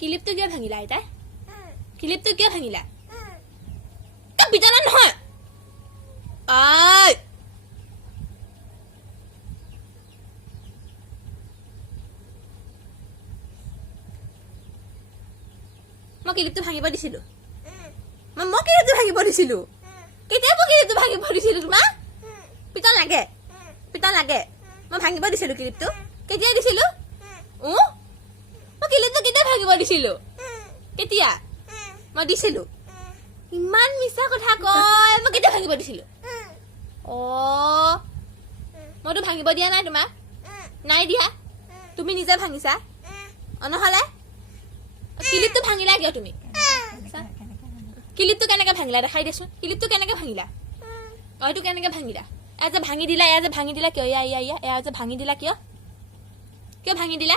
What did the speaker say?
ক্লিপটো কিয় ভাঙিলা আইতা ক্লিপটো কিয় ভাঙিলা তা পিটালা নহয় আই মই ক্লিপটো ভাঙিব দিছিলো মই ক্লিপটো ভাঙিব দিছিলো কেতিয়া মই ক্লিপটো ভাঙিব দিছিলো তোমাক পিটন লাগে মই ভাঙিব দিছিলো ক্লিপটো কেতিয়া দিছিলো মই ক্লিপটো কেতিয়া ভাঙিব দিছিলো কেতিয়া মই দিছিলো ইমান মিছা কথা কয় মই কেতিয়া ভাঙিব দিছিলো মইতো ভাঙিব দিয়া নাই তোমাক নাই দিয়া তুমি নিজে ভাঙিছা নহলে ক্লিপটো ভাঙিলা কিয় তুমি ক্লিপটো কেনেকে ভাঙিলা দেখাই দেচোন ক্লিপটো কেনেকে ভাঙিলা এইটো কেনেকে ভাঙিলা এয়া যে ভাঙি দিলা কিয় এয়া যে ভাঙি দিলা কিয় ভাঙি দিলা